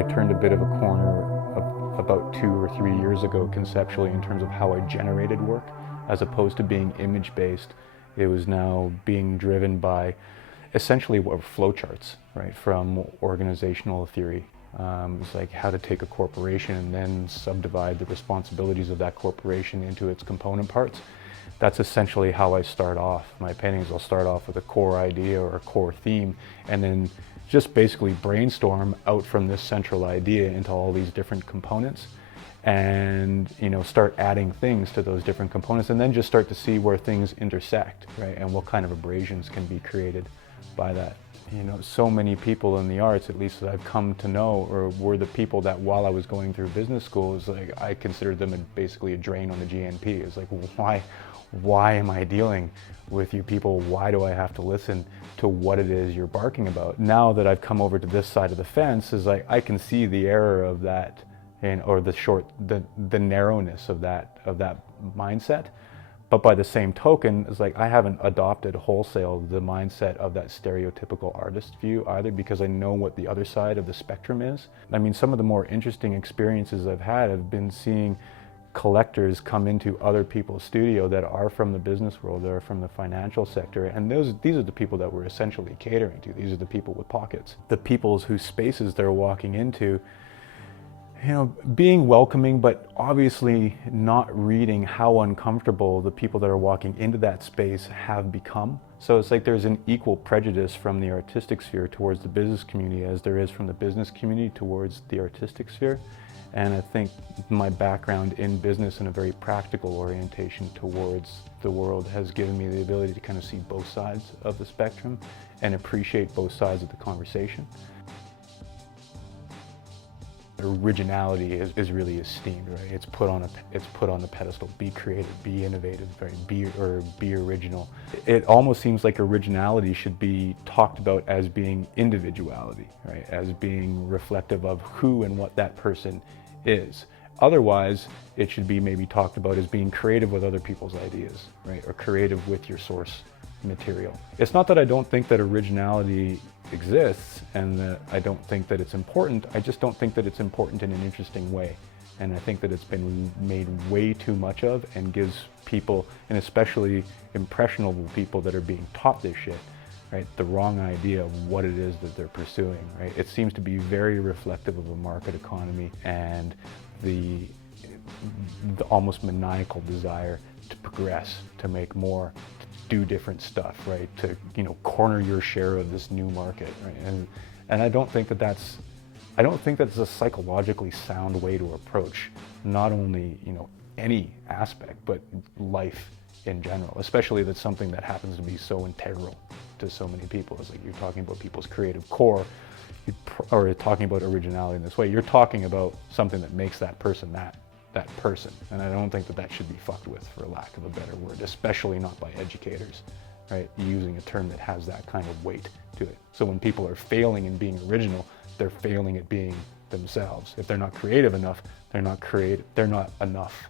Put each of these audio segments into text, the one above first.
I turned a bit of a corner about 2 or 3 years ago conceptually in terms of how I generated work. As opposed to being image-based, it was now being driven by essentially what flowcharts, right, from organizational theory. It's like how to take a corporation and then subdivide the responsibilities of that corporation into its component parts. That's essentially how I start off my paintings. I'll start off with a core idea or a core theme, and then just basically brainstorm out from this central idea into all these different components, and start adding things to those different components, and then just start to see where things intersect, right, and what kind of abrasions can be created by that. So many people in the arts, at least that I've come to know, or were the people that while I was going through business school, is like I considered them basically a drain on the GNP. It's like, why am I dealing with you people? Why do I have to listen to what it is you're barking about? Now that I've come over to this side of the fence, is like I can see the error of that, or the narrowness of that mindset. But by the same token, it's like I haven't adopted wholesale the mindset of that stereotypical artist view either, because I know what the other side of the spectrum is. I mean, some of the more interesting experiences I've had have been seeing collectors come into other people's studio that are from the business world, that are from the financial sector, and these are the people that we're essentially catering to. These are the people with pockets, the peoples whose spaces they're walking into, being welcoming, but obviously not reading how uncomfortable the people that are walking into that space have become. So it's like there's an equal prejudice from the artistic sphere towards the business community as there is from the business community towards the artistic sphere. And I think my background in business and a very practical orientation towards the world has given me the ability to kind of see both sides of the spectrum and appreciate both sides of the conversation. Originality is really esteemed, right? It's put on the pedestal. Be creative, be innovative, right? Be original. It almost seems like originality should be talked about as being individuality, right? As being reflective of who and what that person is. Otherwise, it should be maybe talked about as being creative with other people's ideas, right? Or creative with your source material. It's not that I don't think that originality exists and that I don't think that it's important. I just don't think that it's important in an interesting way. And I think that it's been made way too much of and gives people, and especially impressionable people that are being taught this shit, right, the wrong idea of what it is that they're pursuing, right? It seems to be very reflective of a market economy and the almost maniacal desire to progress, to make more, do different stuff, right? To corner your share of this new market, right? And I don't think that that's a psychologically sound way to approach not only any aspect, but life in general. Especially that's something that happens to be so integral to so many people. It's like you're talking about people's creative core, or talking about originality in this way. You're talking about something that makes that person that person, and I don't think that should be fucked with, for lack of a better word, especially not by educators, right? Using a term that has that kind of weight to it. So when people are failing in being original, they're failing at being themselves. If they're not creative enough, they're not enough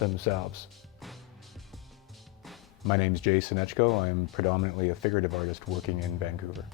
themselves. My name is Jay Senetchko. I'm predominantly a figurative artist working in Vancouver.